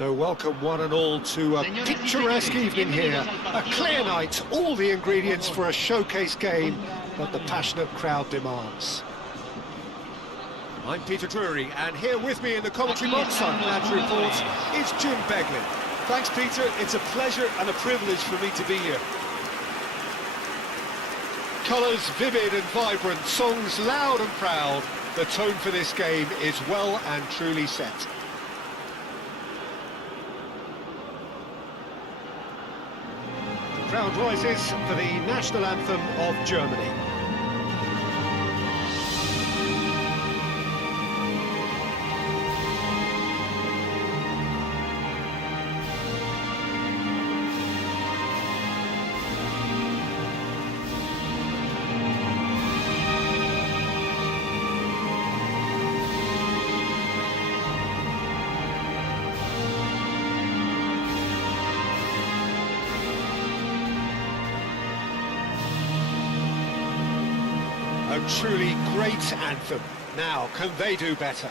So welcome one and all to a picturesque evening here. A clear night, all the ingredients for a showcase game that the passionate crowd demands. I'm Peter Drury, and here with me in the commentary box on Match Report is Jim Beglin. Thanks, Peter. It's a pleasure and a privilege for me to be here. Colours vivid and vibrant, songs loud and proud. The tone for this game is well and truly set. The crowd rises for the national anthem of Germany. A truly great anthem. Now, can they do better?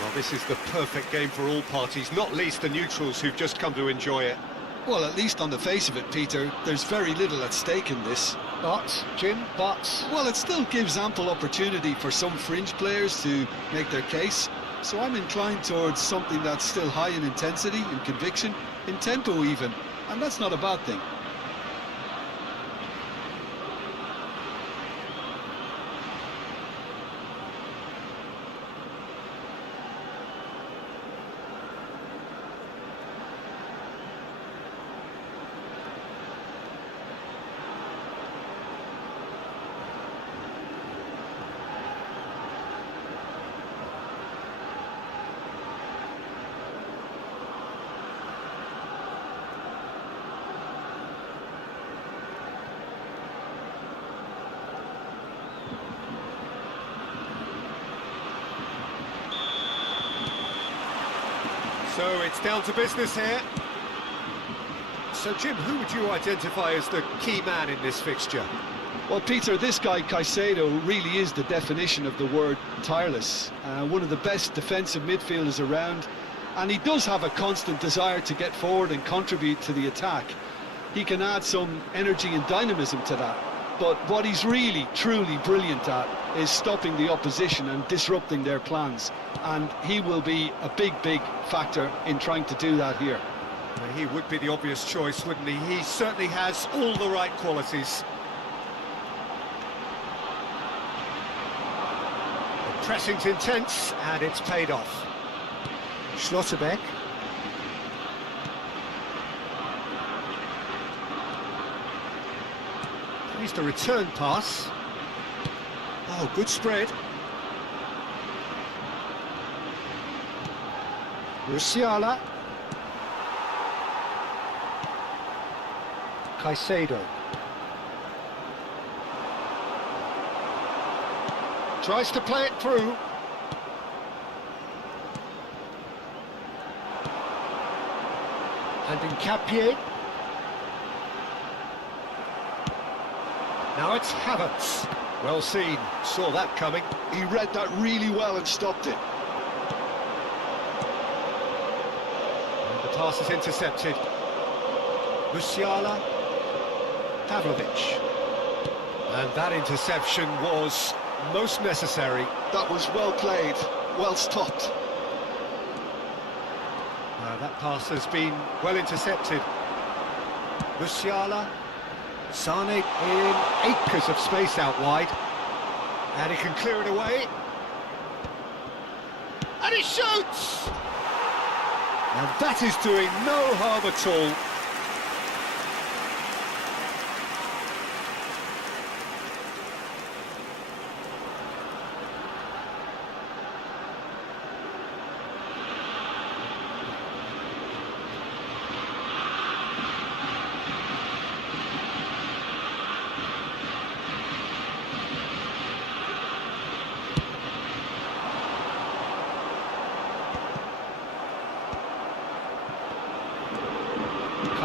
Well, this is the perfect game for all parties, not least the neutrals who've just come to enjoy it. Well, at least on the face of it, Peter, there's very little at stake in this. But, Jim, Well, it still gives ample opportunity for some fringe players to make their case. So I'm inclined towards something that's still high in intensity, in conviction, in tempo even. And that's not a bad thing. So it's down to business here. So, Jim, who would you identify as the key man in this fixture? Well, Peter, this guy, Caicedo, really is the definition of the word tireless. One of the best defensive midfielders around, and he does have a constant desire to get forward and contribute to the attack. He can add some energy and dynamism to that. But what he's really, truly brilliant at is stopping the opposition and disrupting their plans. And he will be a big, big factor in trying to do that here. Well, he would be the obvious choice, wouldn't he? He certainly has all the right qualities. The pressing's intense, and it's paid off. Schlotterbeck. Here's the return pass. Oh, good spread. Musiala. Caicedo. Tries to play it through. And Nkapie. Now it's Havertz. Well seen, saw that coming. He read that really well and stopped it. And the pass is intercepted. Musiala, Pavlovic. And that interception was most necessary. That was well played, well stopped. That pass has been well intercepted. Musiala. Sane in acres of space out wide. And he can clear it away. And he shoots! And that is doing no harm at all.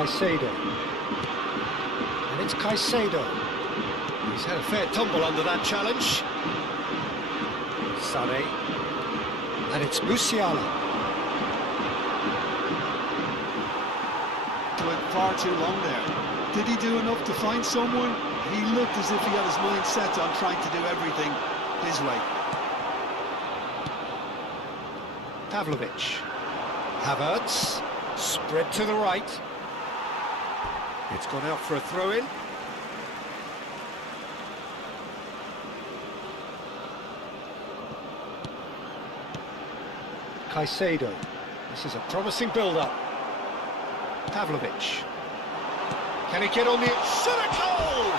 Caicedo. And it's Caicedo. He's had a fair tumble under that challenge. Sané. And it's Musiala. Went far too long there. Did he do enough to find someone? He looked as if he had his mind set on trying to do everything his way. Pavlovic. Havertz. Spread to the right. It's gone out for a throw-in. Caicedo. This is a promising build-up. Pavlovic. Can he get on the... Shot a goal!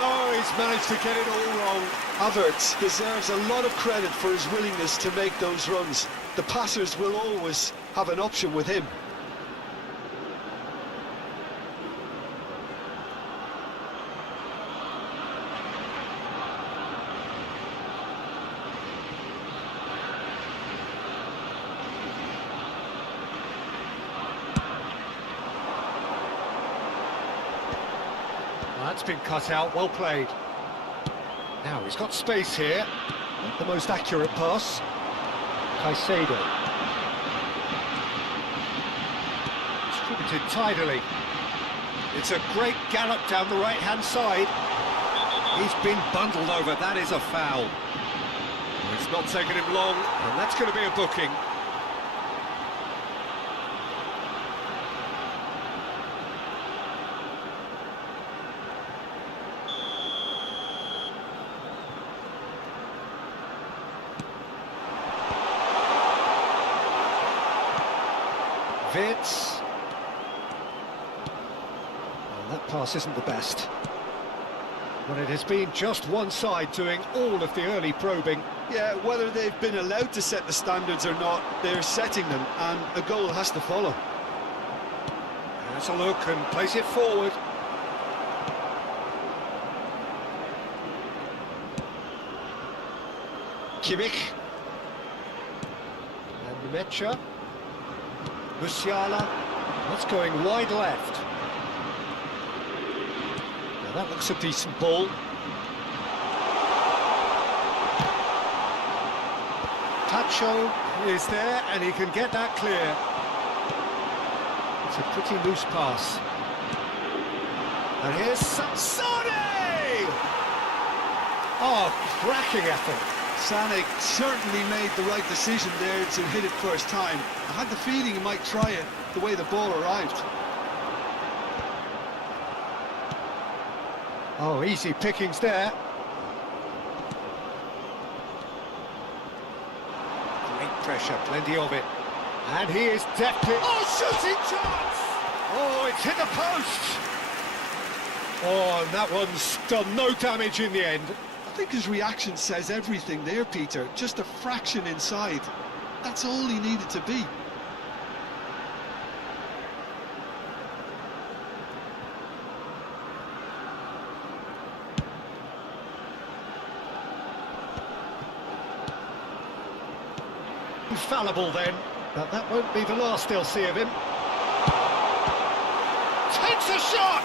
Oh, he's managed to get it all wrong. Havertz deserves a lot of credit for his willingness to make those runs. The passers will always have an option with him. That's been cut out, well played. Now he's got space here. Not the most accurate pass. Caicedo. Distributed tidily. It's a great gallop down the right-hand side. He's been bundled over, that is a foul. It's not taken him long, and that's going to be a booking. Vitz. Well, that pass isn't the best. But it has been just one side doing all of the early probing. Yeah, whether they've been allowed to set the standards or not, they're setting them, and a goal has to follow. Has a look and plays it forward. Kimmich. And Mecha. Musiala, that's going wide left. Now that looks a decent ball. Tacho is there and he can get that clear. It's a pretty loose pass. And here's Sané! Oh, cracking effort. Sané certainly made the right decision there to hit it first time. I had the feeling he might try it the way the ball arrived. Oh, easy pickings there. Great pressure, plenty of it. And he is deftly... Oh, shooting chance! Oh, it's hit the post! Oh, and that one's done no damage in the end. I think his reaction says everything there, Peter. Just a fraction inside. That's all he needed to be. Infallible then, but that won't be the last they'll see of him. Takes a shot!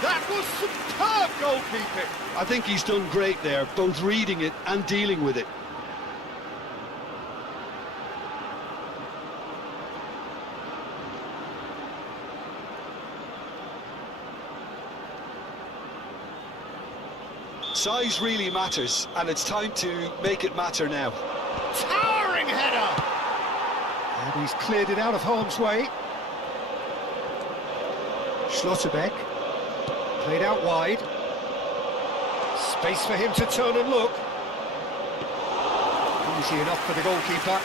That was superb goalkeeping. I think he's done great there, both reading it and dealing with it. Size really matters, and it's time to make it matter now. Towering header! And he's cleared it out of harm's way. Schlotterbeck. Played out wide. Space for him to turn and look. Easy enough for the goalkeeper.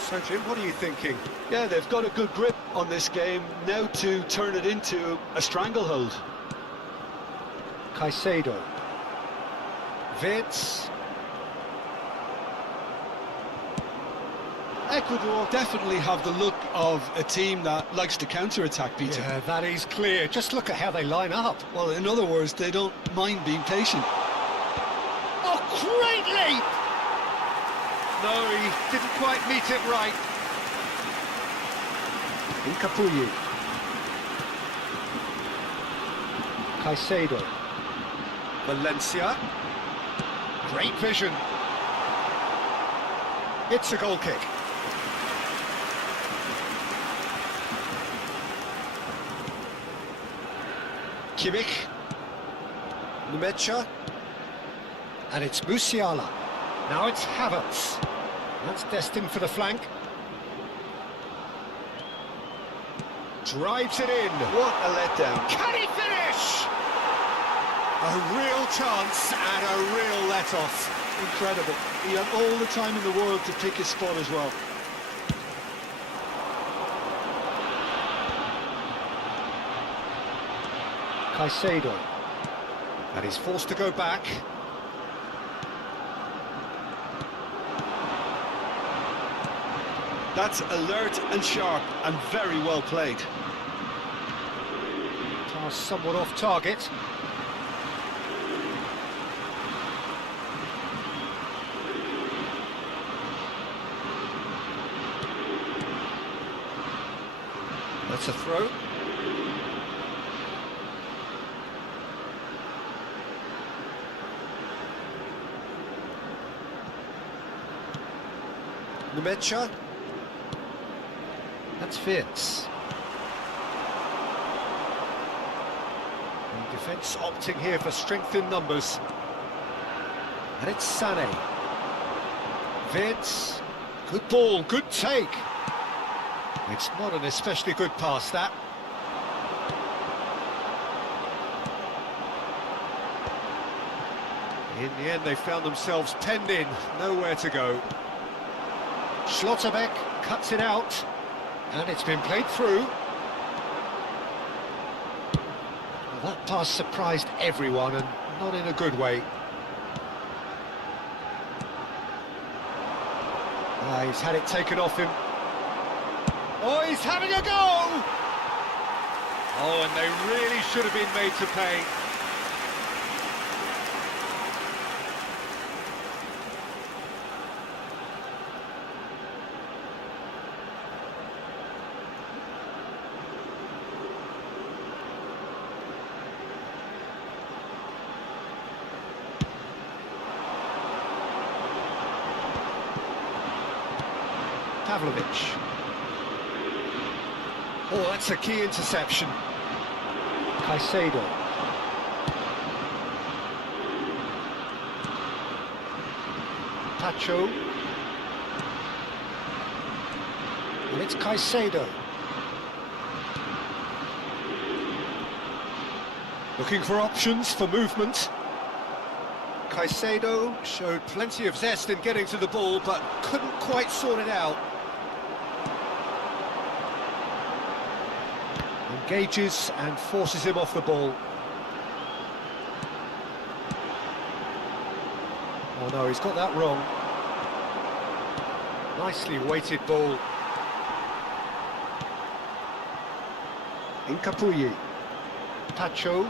So, Jim, what are you thinking? Yeah, they've got a good grip on this game, now to turn it into a stranglehold. Caicedo. Vitz. Ecuador definitely have the look of a team that likes to counter-attack, Peter. Yeah, that is clear. Just look at how they line up. Well, in other words, they don't mind being patient. Oh, great leap! No, he didn't quite meet it right. Incapuyi. Caicedo. Valencia. Great vision. It's a goal kick. Kimmich. Numecha. And it's Musiala. Now it's Havertz. That's destined for the flank. Drives it in. What a letdown. Can he finish? A real chance and a real let-off. Incredible. He had all the time in the world to pick his spot as well. Caicedo. And he's forced to go back. That's alert and sharp and very well played. Pass somewhat off target. That's a throw. Numecha. That's Fitz. The defence opting here for strength in numbers. And it's Sané. Fitz. Good ball, good take. It's not an especially good pass, that. In the end, they found themselves penned in, nowhere to go. Schlotterbeck cuts it out, and it's been played through. Well, that pass surprised everyone, and not in a good way. He's had it taken off him. Oh, he's having a go! Oh, and they really should have been made to pay. Pavlovic. Oh, that's a key interception. Caicedo. Pacho. And it's Caicedo. Looking for options for movement. Caicedo showed plenty of zest in getting to the ball, but couldn't quite sort it out. Engages and forces him off the ball. Oh no, he's got that wrong. Nicely weighted ball. Incapuyi. Pacho.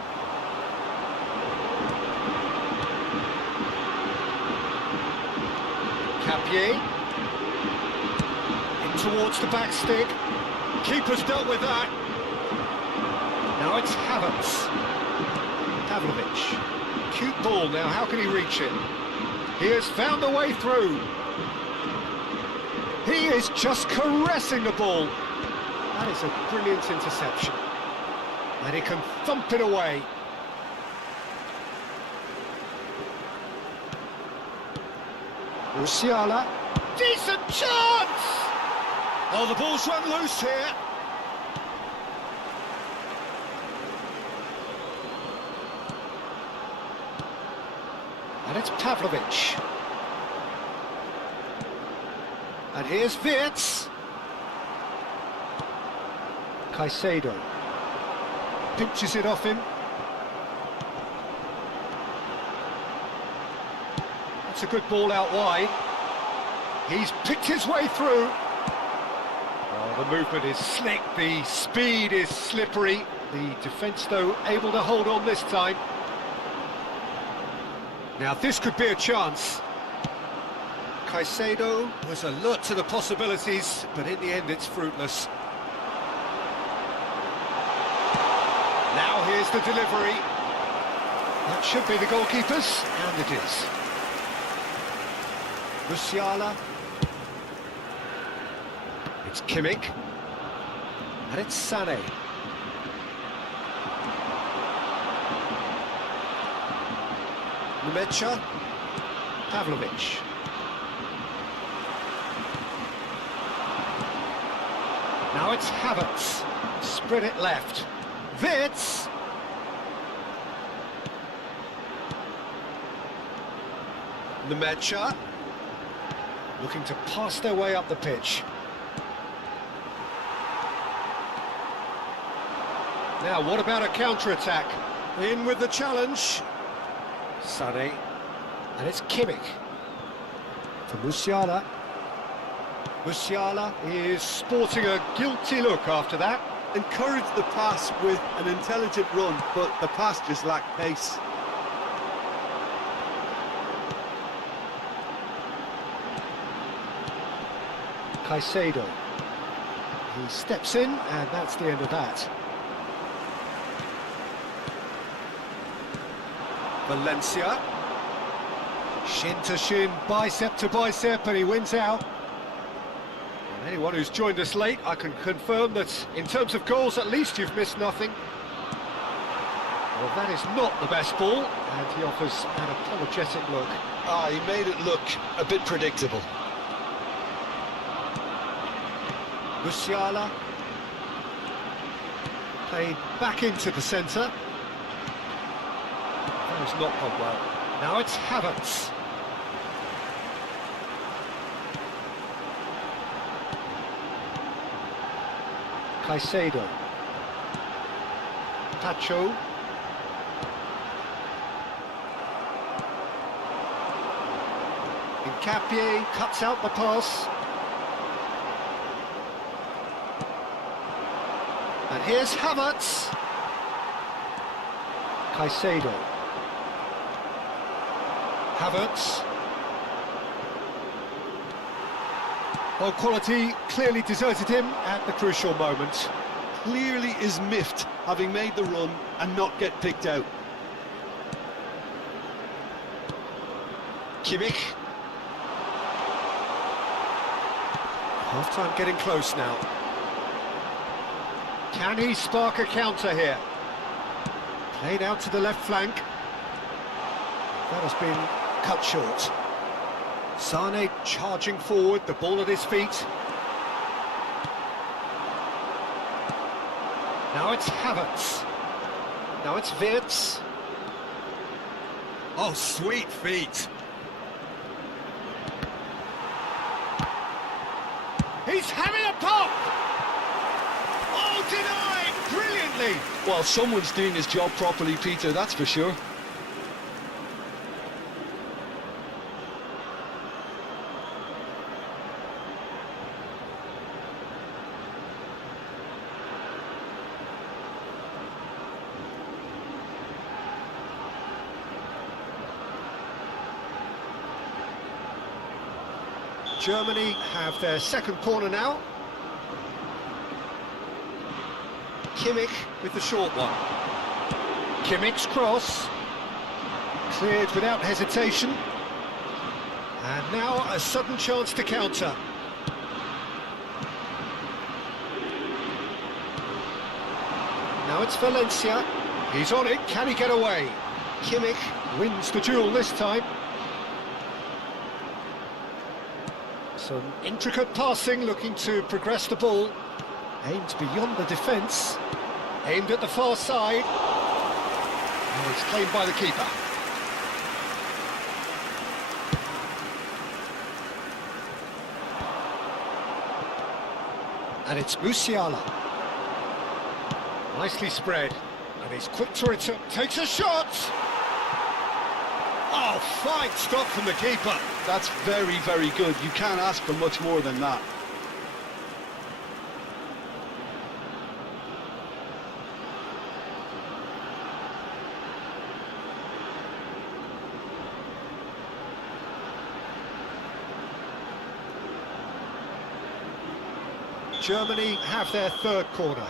Capier. In towards the back stick. Keeper's dealt with that. Now it's Havertz. Pavlovic. Cute ball now, how can he reach it? He has found a way through. He is just caressing the ball. That is a brilliant interception. And he can thump it away. Musiala. Decent chance! Oh, the ball's run loose here. And it's Pavlovic. And here's Wirtz. Caicedo. Pinches it off him. That's a good ball out wide. He's picked his way through. Oh, the movement is slick, the speed is slippery. The defence, though, able to hold on this time. Now, this could be a chance. Caicedo was alert to the possibilities, but in the end it's fruitless. Now here's the delivery. That should be the goalkeeper's, and it is. Musiala. It's Kimmich. And it's Sané. Numecha. Pavlovic. Now it's Havertz. Spread it left. Wirtz. Numecha. Looking to pass their way up the pitch. Now, what about a counter-attack? In with the challenge. Sané. And it's Kimmich. For Musiala. Musiala is sporting a guilty look after that. Encouraged the pass with an intelligent run, but the pass just lacked pace. Caicedo. He steps in, and that's the end of that. Valencia. Shin to shin, bicep to bicep, and he wins out. And anyone who's joined us late, I can confirm that in terms of goals, at least you've missed nothing. Well, that is not the best ball, and he offers an apologetic look. He made it look a bit predictable. Musiala. Played back into the centre. That has not gone well. Now it's Havertz. Caicedo. Pacho. Hincapié cuts out the pass. And here's Havertz. Caicedo. Havertz. Well, quality clearly deserted him at the crucial moment. Clearly is miffed, having made the run and not get picked out. Kimmich. Half-time getting close now. Can he spark a counter here? Played out to the left flank. That has been cut short. Sané charging forward, the ball at his feet. Now it's Havertz. Now it's Wirtz. Oh, sweet feet. He's having a pop! Oh, denied! Brilliantly! Well, someone's doing his job properly, Peter, that's for sure. Germany have their second corner now. Kimmich with the short one. Kimmich's cross. Cleared without hesitation. And now a sudden chance to counter. Now it's Valencia. He's on it, can he get away? Kimmich wins the duel this time. Some intricate passing, looking to progress the ball. Aimed beyond the defence. Aimed at the far side. And it's claimed by the keeper. And it's Musiala. Nicely spread. And he's quick to return. Takes a shot! Oh, fine stop from the keeper. That's very, very good. You can't ask for much more than that. Germany have their third corner.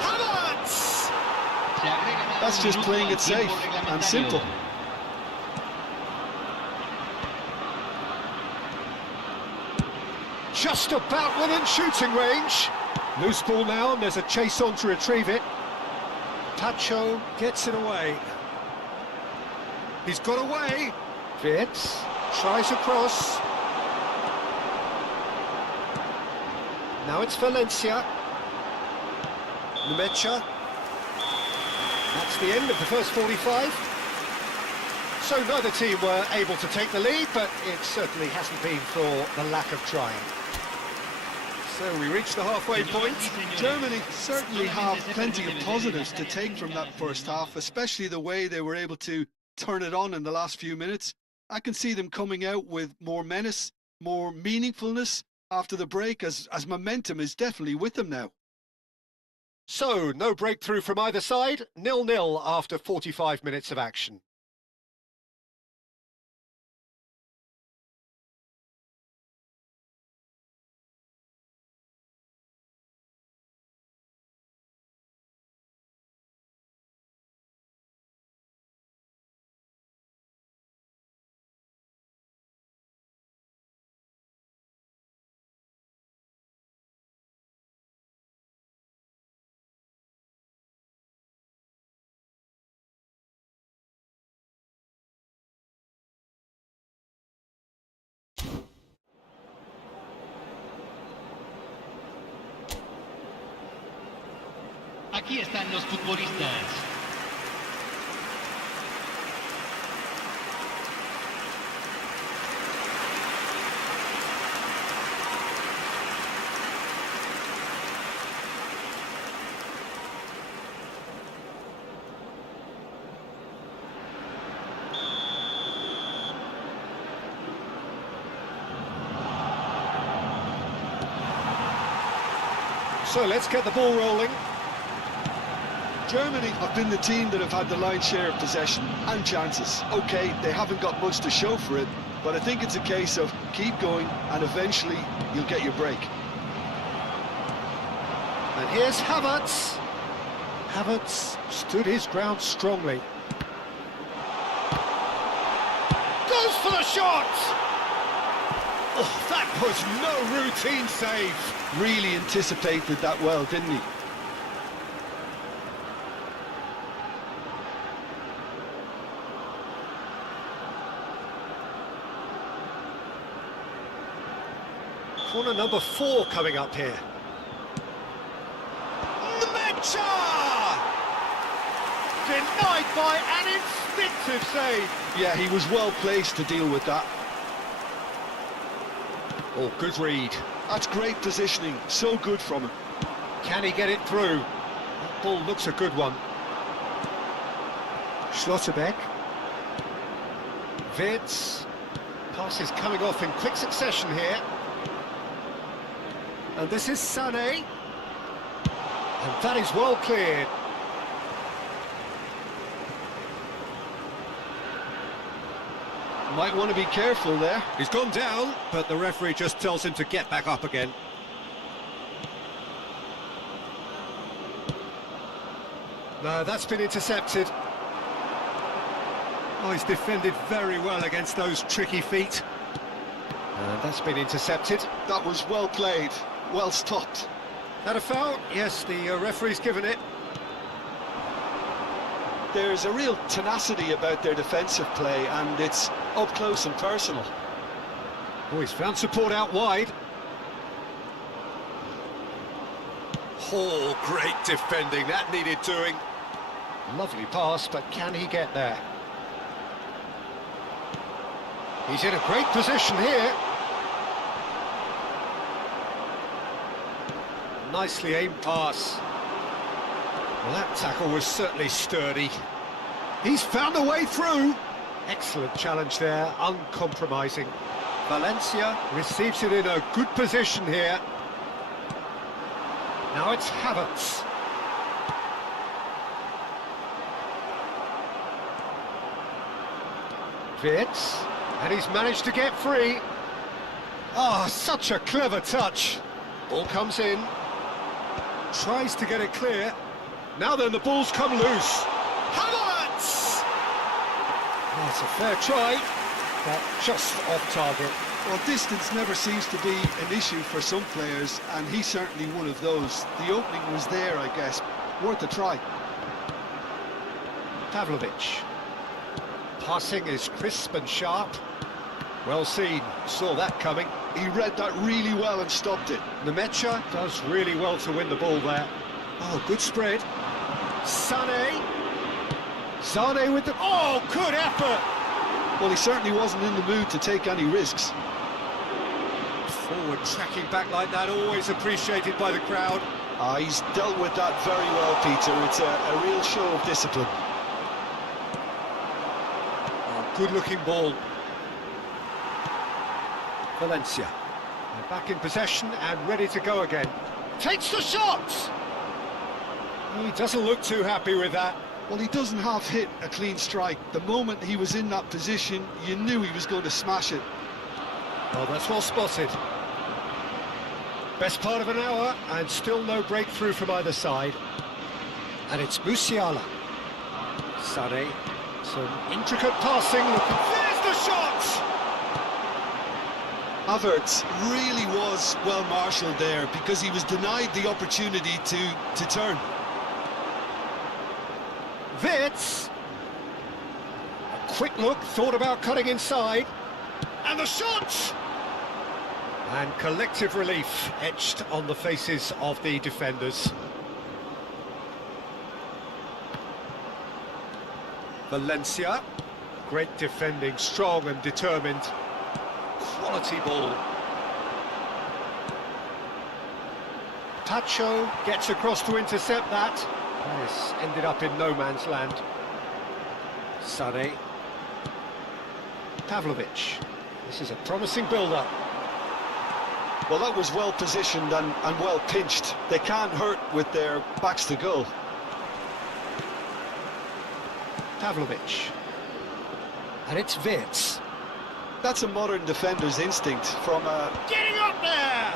Havertz! That's just playing it safe and simple. Just about within shooting range. Loose ball now, and there's a chase on to retrieve it. Tacho gets it away. He's got away. Fitz tries across. Now it's Valencia. Numecha. That's the end of the first 45. So neither team were able to take the lead, but it certainly hasn't been for the lack of trying. So we reach the halfway point. Germany certainly have plenty of positives to take from that first half, especially the way they were able to turn it on in the last few minutes. I can see them coming out with more menace, more meaningfulness after the break, as momentum is definitely with them now. So, no breakthrough from either side, 0-0 after 45 minutes of action. Aquí están los futbolistas. So let's get the ball rolling. Germany have been the team that have had the lion's share of possession and chances. Okay, they haven't got much to show for it, but I think it's a case of keep going and eventually you'll get your break. And here's Havertz. Havertz stood his ground strongly. Goes for the shot! Oh, that was no routine save. Really anticipated that well, didn't he? Corner number 4 coming up here. Numecha! Denied by an instinctive save. Yeah, he was well placed to deal with that. Oh, good read. That's great positioning, so good from him. Can he get it through? That ball looks a good one. Schlotterbeck. Witz. Passes coming off in quick succession here. And this is Sané. And that is well cleared. Might want to be careful there. He's gone down, but the referee just tells him to get back up again. No, that's been intercepted. Oh, he's defended very well against those tricky feet. And that's been intercepted. That was well played, well stopped. That a foul? Yes, the referee's given it. There's a real tenacity about their defensive play, and it's up close and personal. Oh, he's found support out wide. Oh, great defending, that needed doing. Lovely pass, but can he get there? He's in a great position here. Nicely aimed pass. Well, that tackle was certainly sturdy. He's found a way through. Excellent challenge there, uncompromising. Valencia receives it in a good position here. Now it's Havertz. Witz. And he's managed to get free. Ah, such a clever touch. Ball comes in. Tries to get it clear. Now then, the ball's come loose. Havertz! That's a fair try, but just off target. Well, distance never seems to be an issue for some players, and he's certainly one of those. The opening was there, I guess. Worth a try. Pavlovic. Passing is crisp and sharp. Well seen, saw that coming. He read that really well and stopped it. Nemecha does really well to win the ball there. Oh, good spread. Sané. Sané with the... Oh, good effort! Well, he certainly wasn't in the mood to take any risks. Forward tracking back like that, always appreciated by the crowd. He's dealt with that very well, Peter. It's a real show of discipline. Oh, good-looking ball. Valencia. They're back in possession and ready to go again. Takes the shot! He doesn't look too happy with that. Well, he doesn't half hit a clean strike. The moment he was in that position, you knew he was going to smash it. Well, that's well spotted. Best part of an hour, and still no breakthrough from either side. And it's Musiala. Sané. Some intricate passing. There's the shot! Havertz really was well marshalled there because he was denied the opportunity to turn. Wirtz. A quick look, thought about cutting inside. And the shot! And collective relief etched on the faces of the defenders. Valencia. Great defending, strong and determined. Quality ball. Tacho gets across to intercept that. Paris ended up in no man's land. Sané. Pavlovic. This is a promising build-up. Well, that was well positioned and well pinched. They can't hurt with their backs to goal. Pavlovic. And it's Wirtz. That's a modern defender's instinct from a... Getting up there!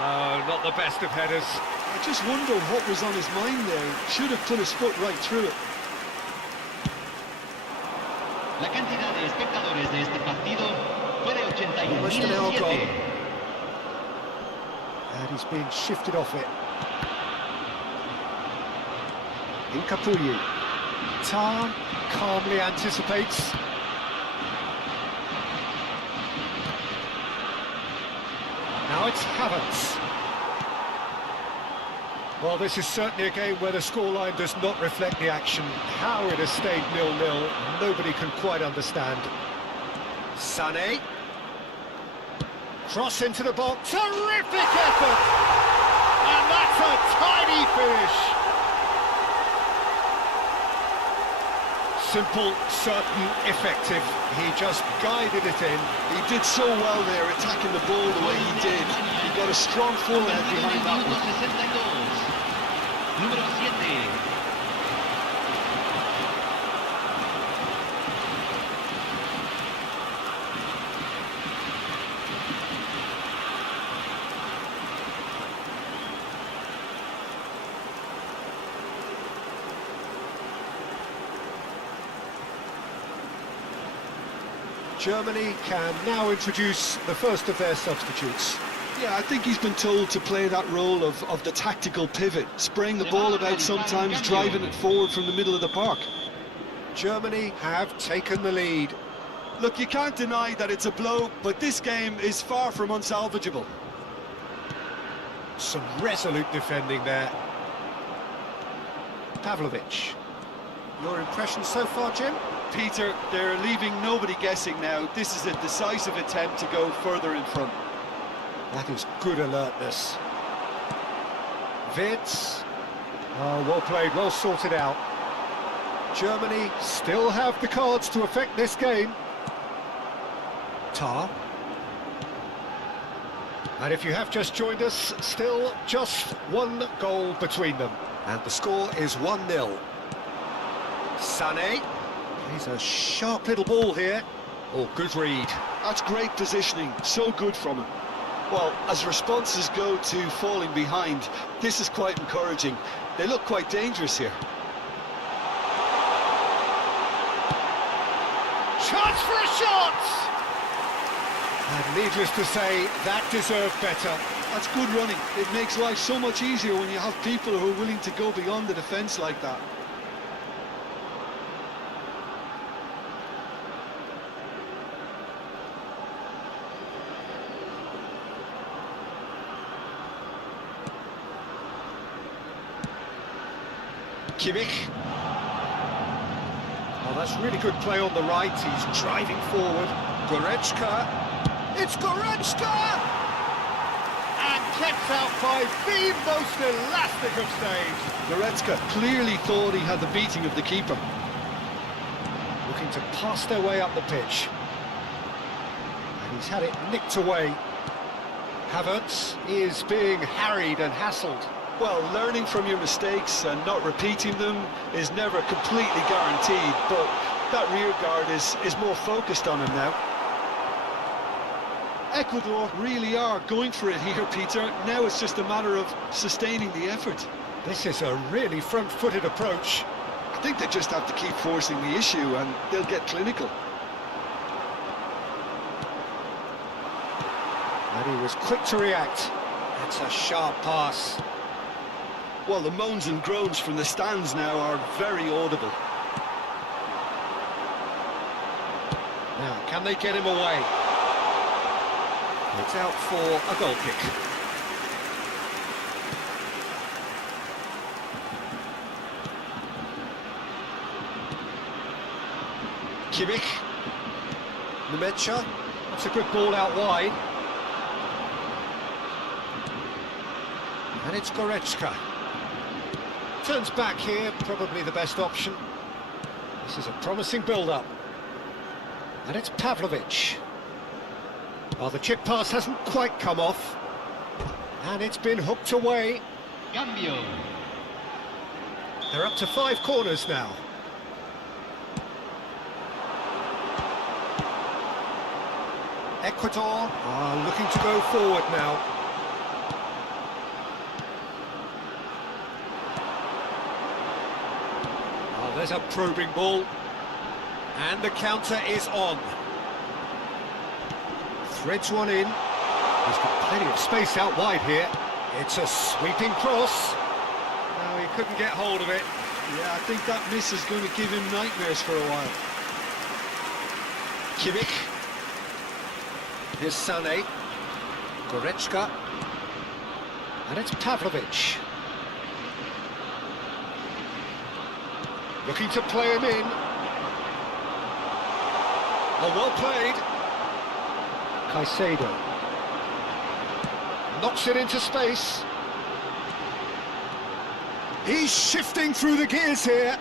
No, not the best of headers. I just wonder what was on his mind there. Should have put his foot right through it. La cantidad de espectadores de este partido fue de Almost an hour 81.007. gone. And he's being shifted off it. In Capulli. Tar calmly anticipates. Now it's Havertz. Well, this is certainly a game where the scoreline does not reflect the action. How it has stayed 0-0, nobody can quite understand. Sané. Cross into the box. Terrific effort! And that's a tiny finish. Simple, certain, effective. He just guided it in. He did so well there, attacking the ball the way he did. He got a strong forehead behind that one. Número 7. Germany can now introduce the first of their substitutes. Yeah, I think he's been told to play that role of the tactical pivot, spraying the ball about sometimes, driving it forward from the middle of the park. Germany have taken the lead. Look, you can't deny that it's a blow, but this game is far from unsalvageable. Some resolute defending there. Pavlovic. Your impression so far, Jim? Peter, they're leaving nobody guessing now. This is a decisive attempt to go further in front. That is good alertness. Wirtz. Oh, well played, well sorted out. Germany still have the cards to affect this game. Tar. And if you have just joined us, still just one goal between them. And the score is 1-0. Sané. He's a sharp little ball here. Oh, good read. That's great positioning, so good from him. Well, as responses go to falling behind, this is quite encouraging. They look quite dangerous here. Chance for a shot! And needless to say, that deserved better. That's good running. It makes life so much easier when you have people who are willing to go beyond the defence like that. Kimmich. Oh, that's really good play on the right. He's driving forward. Goretzka. It's Goretzka! And kept out by the most elastic of saves. Goretzka clearly thought he had the beating of the keeper. Looking to pass their way up the pitch. And he's had it nicked away. Havertz is being harried and hassled. Well, learning from your mistakes and not repeating them is never completely guaranteed, but that rear guard is more focused on him now. Ecuador really are going for it here, Peter. Now it's just a matter of sustaining the effort. This is a really front-footed approach. I think they just have to keep forcing the issue and they'll get clinical. And he was quick to react. That's a sharp pass. Well, the moans and groans from the stands now are very audible. Now, can they get him away? It's out for a goal kick. Kimmich. Nemecha. That's a good ball out wide. And it's Goretzka. Turns back here, probably the best option. This is a promising build-up. And it's Pavlovic. Oh, the chip pass hasn't quite come off. And it's been hooked away. Cambio. They're up to 5 corners now. Ecuador are looking to go forward now. Oh, there's a probing ball. And the counter is on. Threads one in. He's got plenty of space out wide here. It's a sweeping cross. No, he couldn't get hold of it. Yeah, I think that miss is going to give him nightmares for a while. Kimmich. Here's Sané. Goretzka. And it's Pavlovic. Looking to play him in. Oh, well played. Caicedo. Knocks it into space. He's shifting through the gears here.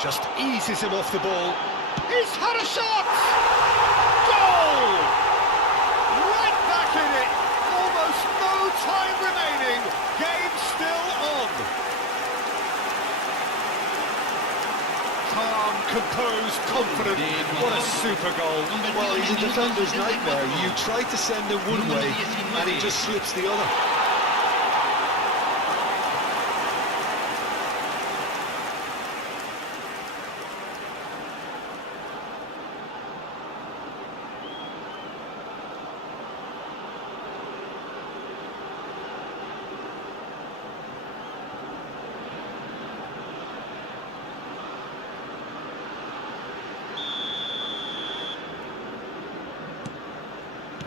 Just eases him off the ball. He's had a shot! Goal! Right back in it. Almost no time remaining. Game still on. Calm, composed, confident. What a super goal. Well, he's a defender's nightmare. You try to send him one way and he just slips the other.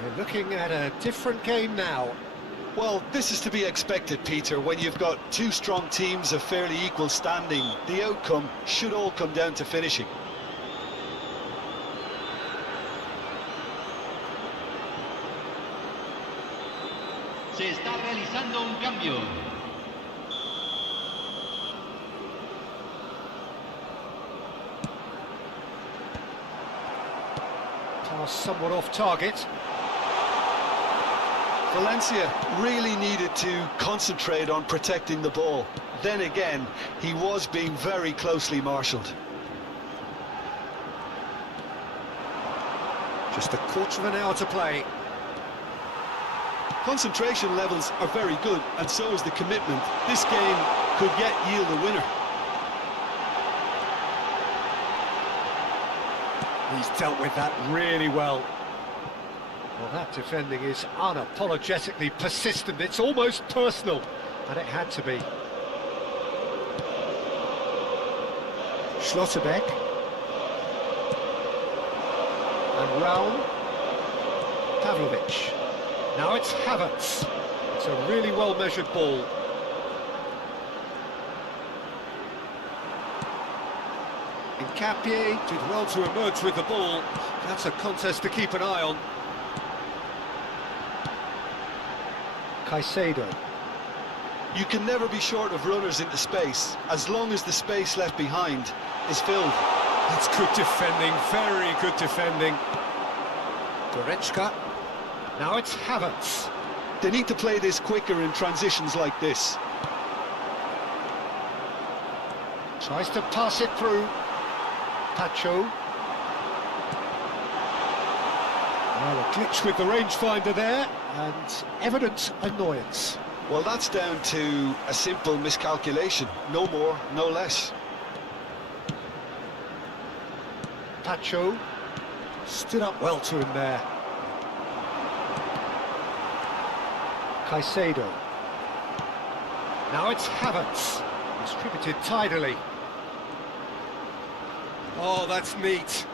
We're looking at a different game now. Well, this is to be expected, Peter. When you've got two strong teams of fairly equal standing, the outcome should all come down to finishing. Se está realizando un cambio. Pass somewhat off target. Valencia really needed to concentrate on protecting the ball. Then again, he was being very closely marshalled. Just a quarter of an hour to play. Concentration levels are very good, and so is the commitment. This game could yet yield a winner. He's dealt with that really well. Well, that defending is unapologetically persistent. It's almost personal, and it had to be. Schlotterbeck. And Raul. Pavlovic. Now it's Havertz. It's a really well-measured ball. Nkapie did well to emerge with the ball. That's a contest to keep an eye on. Caicedo. You can never be short of runners into space, as long as the space left behind is filled. That's good defending, very good defending. Goretzka. Now it's Havertz. They need to play this quicker in transitions like this. Tries to pass it through. Pacho. Well, a glitch with the rangefinder there, and evident annoyance. Well, that's down to a simple miscalculation. No more, no less. Pacho stood up well to him there. Caicedo. Now it's Havertz. Distributed tidily. Oh, that's neat.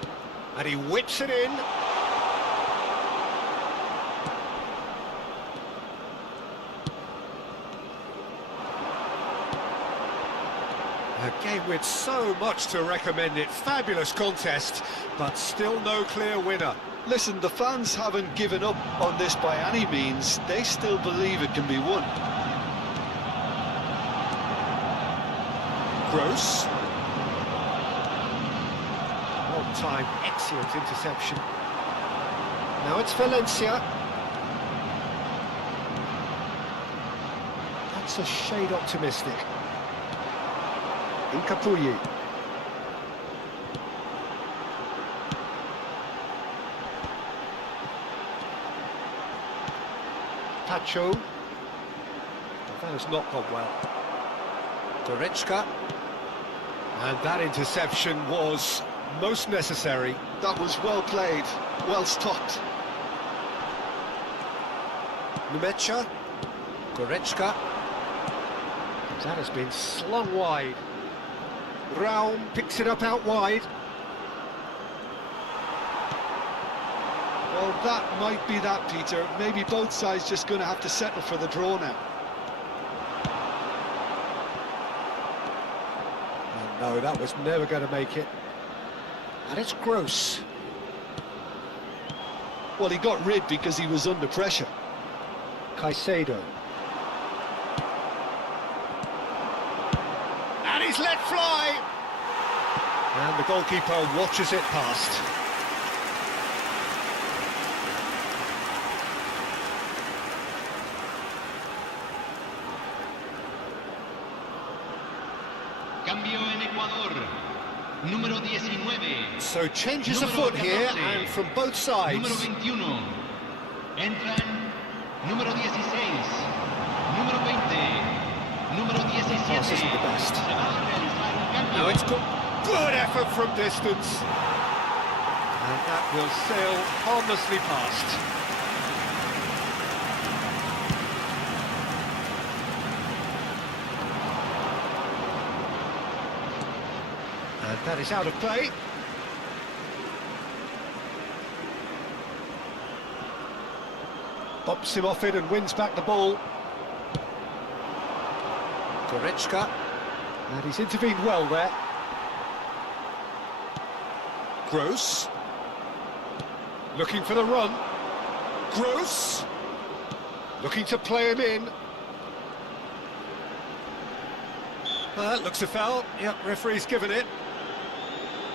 And he whips it in. A game with so much to recommend it. Fabulous contest, but still no clear winner. Listen, the fans haven't given up on this by any means. They still believe it can be won. Gross. Well-timed, excellent interception. Now it's Valencia. That's a shade optimistic. Nkapie. Pacho. That has not gone well. Goretzka. And that interception was most necessary. That was well played, well stopped. Numecha. Goretzka. That has been slung wide. Raul picks it up out wide. Well, that might be that, Peter. Maybe both sides just going to have to settle for the draw now. Oh, no, that was never going to make it. And it's Gross. Well, he got rid because he was under pressure. Caicedo. And he's let fly! And the goalkeeper watches it past. Cambio en Ecuador. Número 19. So changes Número afoot here, 14. and from both sides. Número 21. Entran número 16. Número 20. Número 17. Oh, this isn't the best. Se va a realizar un cambio. No, it's good effort from distance. And that will sail harmlessly past. And that is out of play. Bops him off it and wins back the ball. Goretzka. And he's intervened well there. Gross. Looking for the run. Gross. Looking to play him in. Looks a foul. Yep, referee's given it.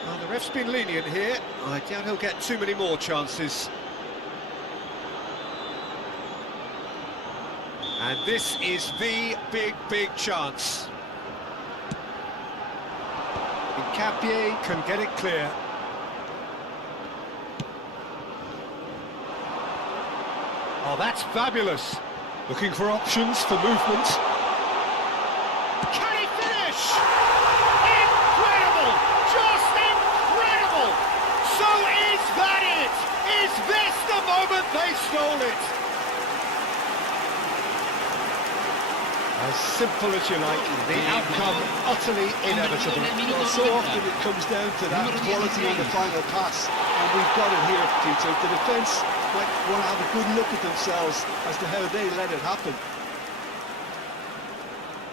Well, the ref's been lenient here. I doubt he'll get too many more chances. And this is the big chance. Nkapie can get it clear. Oh, that's fabulous. Looking for options for movement. Can he finish? Incredible! Just incredible! So is that it? Is this the moment they stole it? As simple as you like, the outcome utterly inevitable. Well, so often it comes down to that quality on the final pass, and we've got it here, Peter. The defence might want to have a good look at themselves as to how they let it happen.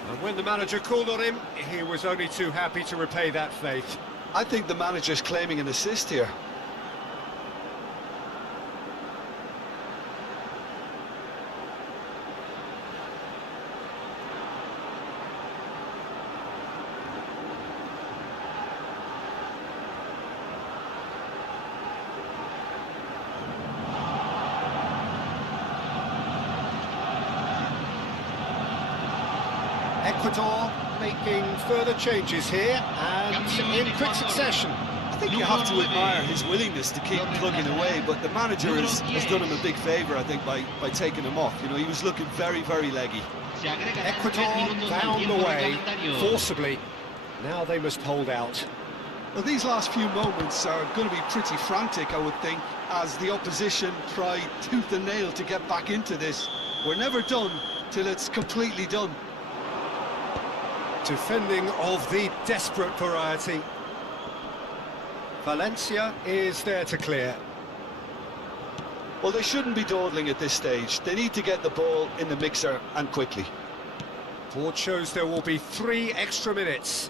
And when the manager called on him, he was only too happy to repay that faith. I think the manager's claiming an assist here. Ecuador making further changes here, and in quick succession. I think you have to admire his willingness to keep plugging away, but the manager has done him a big favour, I think, by taking him off. You know, he was looking very, very leggy. Ecuador found the way, forcibly. Now they must hold out. Well, these last few moments are going to be pretty frantic, I would think, as the opposition try tooth and nail to get back into this. We're never done till it's completely done. Defending of the desperate variety. Valencia is there to clear. Well, they shouldn't be dawdling at this stage. They need to get the ball in the mixer, and quickly. Board shows there will be 3 extra minutes.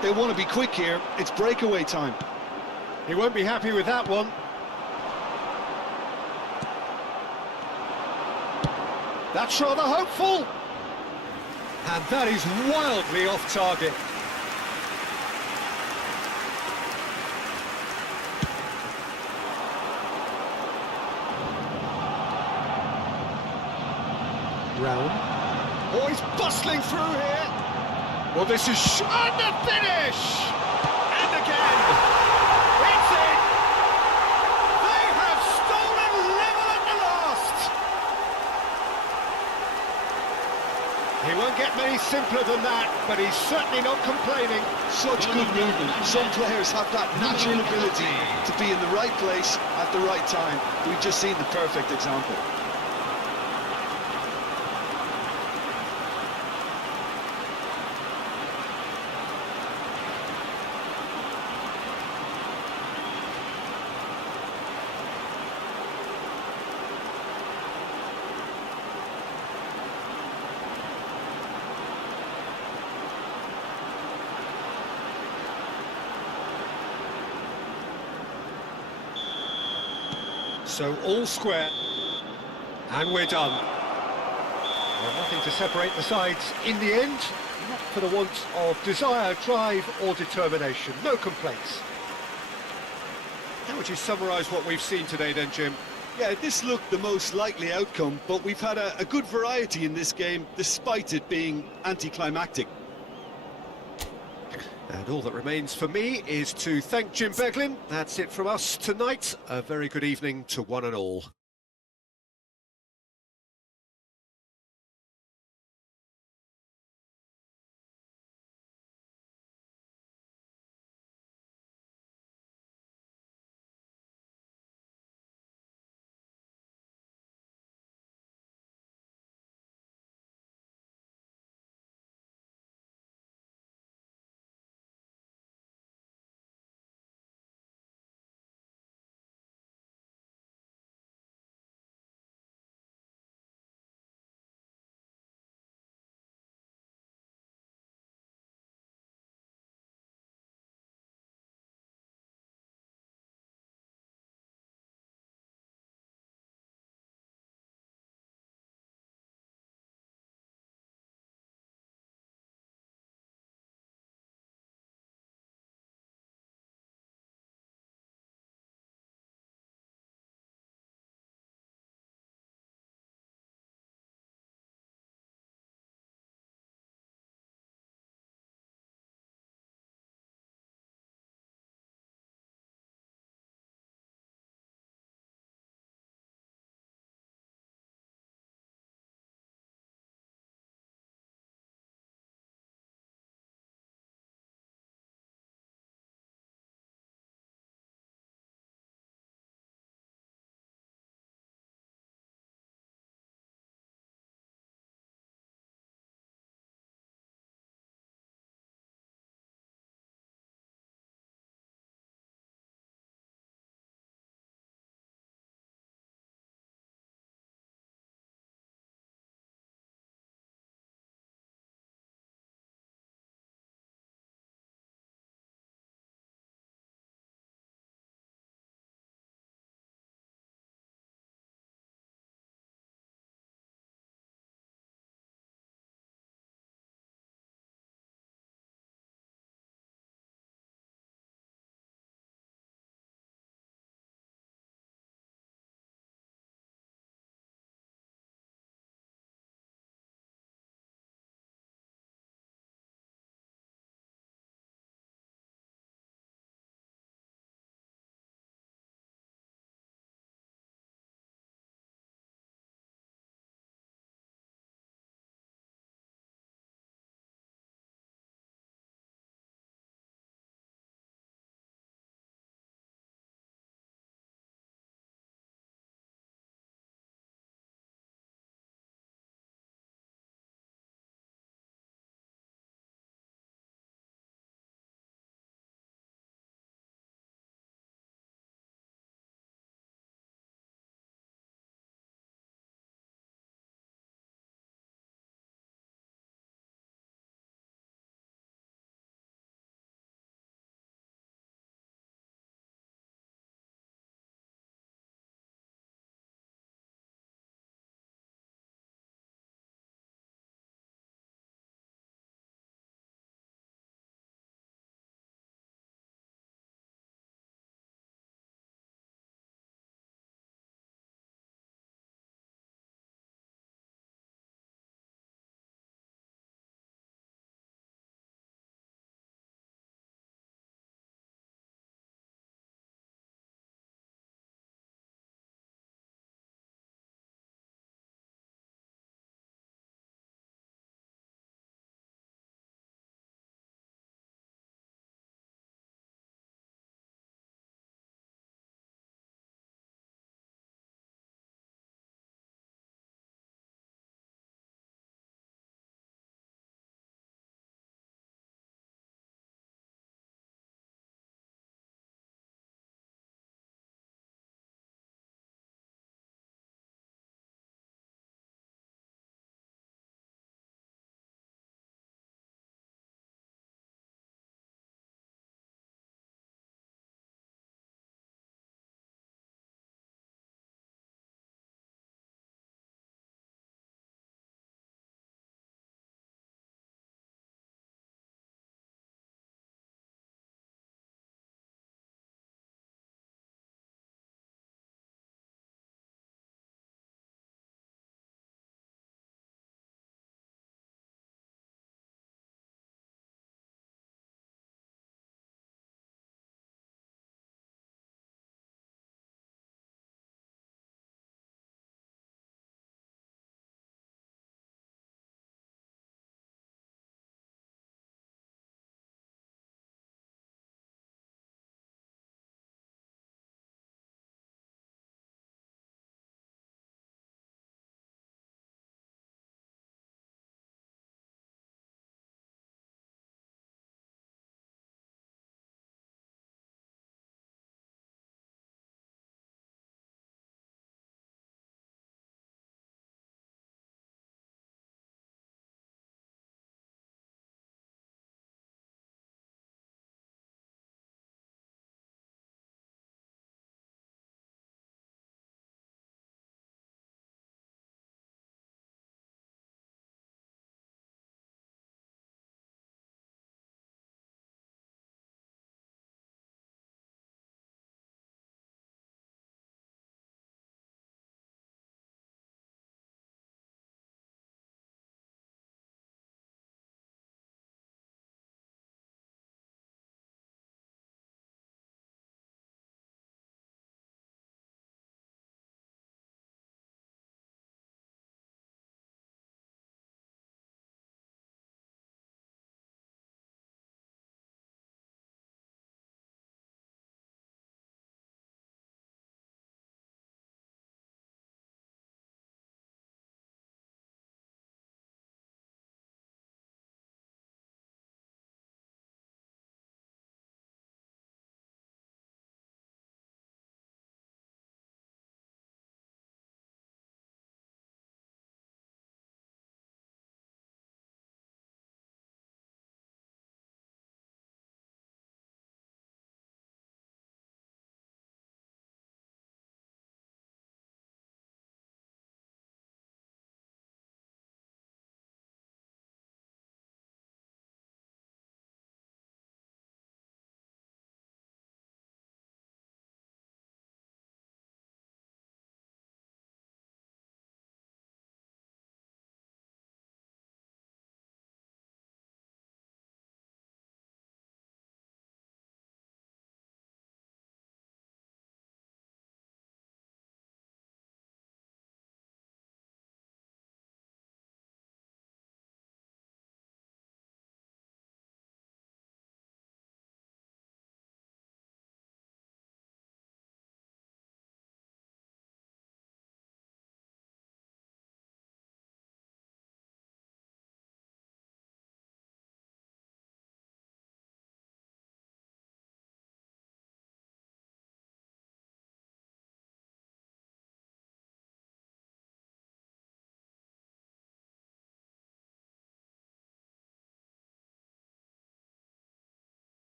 They want to be quick here. It's breakaway time. He won't be happy with that one. That's rather hopeful. And that is wildly off target. Round. Oh, he's bustling through here. Well, this is... And the finish! And again! It's in! They have stolen level at the last! He won't get many simpler than that, but he's certainly not complaining. Such good movement. Some players have that natural ability to be in the right place at the right time. We've just seen the perfect example. So all square, and we're done. Well, nothing to separate the sides in the end, not for the want of desire, drive or determination. No complaints. How would you summarise what we've seen today then, Jim? Yeah, this looked the most likely outcome, but we've had a good variety in this game, despite it being anticlimactic. And all that remains for me is to thank Jim Beglin. That's it from us tonight. A very good evening to one and all.